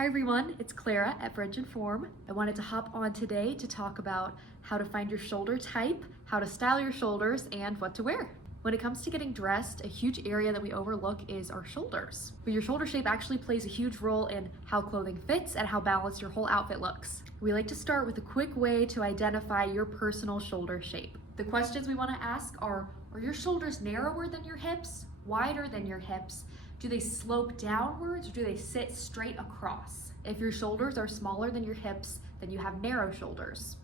Hi everyone, it's Clara at Fringe Form. I wanted to hop on today to talk about how to find your shoulder type, how to style your shoulders, and what to wear. When it comes to getting dressed, a huge area that we overlook is our shoulders. But your shoulder shape actually plays a huge role in how clothing fits and how balanced your whole outfit looks. We like to start with a quick way to identify your personal shoulder shape. The questions we want to ask are your shoulders narrower than your hips, wider than your hips? Do they slope downwards or do they sit straight across? If your shoulders are smaller than your hips, then you have narrow shoulders.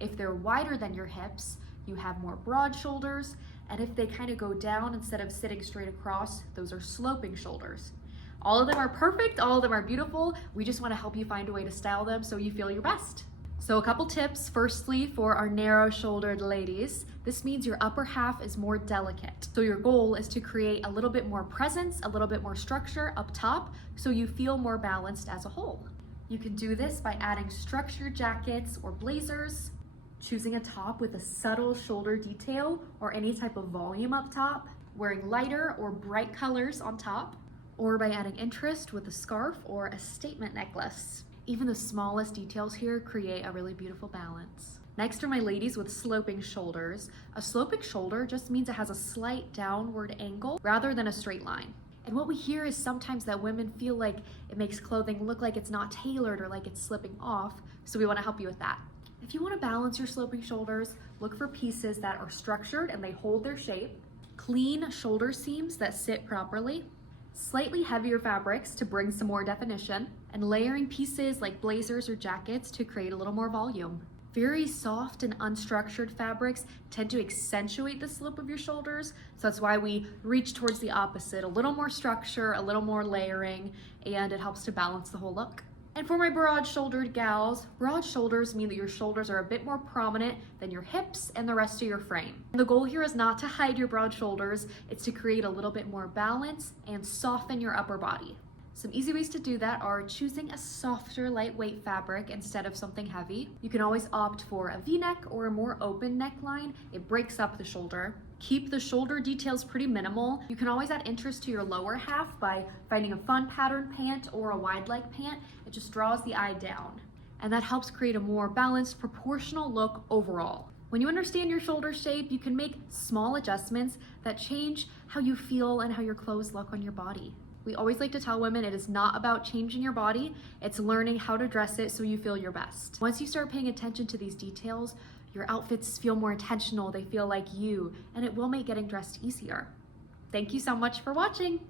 If they're wider than your hips, you have more broad shoulders. And if they kind of go down instead of sitting straight across, those are sloping shoulders. All of them are perfect, all of them are beautiful. We just want to help you find a way to style them so you feel your best. So a couple tips. Firstly, for our narrow shouldered ladies, this means your upper half is more delicate. So your goal is to create a little bit more presence, a little bit more structure up top so you feel more balanced as a whole. You can do this by adding structured jackets or blazers, choosing a top with a subtle shoulder detail or any type of volume up top, wearing lighter or bright colors on top, or by adding interest with a scarf or a statement necklace. Even the smallest details here create a really beautiful balance. Next are my ladies with sloping shoulders. A sloping shoulder just means it has a slight downward angle rather than a straight line. And what we hear is sometimes that women feel like it makes clothing look like it's not tailored or like it's slipping off, so we want to help you with that. If you want to balance your sloping shoulders, look for pieces that are structured and they hold their shape, clean shoulder seams that sit properly, slightly heavier fabrics to bring some more definition, and layering pieces like blazers or jackets to create a little more volume. Very soft and unstructured fabrics tend to accentuate the slope of your shoulders, so that's why we reach towards the opposite, a little more structure, a little more layering, and it helps to balance the whole look. And for my broad-shouldered gals, broad shoulders mean that your shoulders are a bit more prominent than your hips and the rest of your frame. And the goal here is not to hide your broad shoulders, it's to create a little bit more balance and soften your upper body. Some easy ways to do that are choosing a softer, lightweight fabric instead of something heavy. You can always opt for a V-neck or a more open neckline. It breaks up the shoulder. Keep the shoulder details pretty minimal. You can always add interest to your lower half by finding a fun pattern pant or a wide leg pant. It just draws the eye down. And that helps create a more balanced, proportional look overall. When you understand your shoulder shape, you can make small adjustments that change how you feel and how your clothes look on your body. We always like to tell women it is not about changing your body, it's learning how to dress it so you feel your best. Once you start paying attention to these details, your outfits feel more intentional, they feel like you, and it will make getting dressed easier. Thank you so much for watching.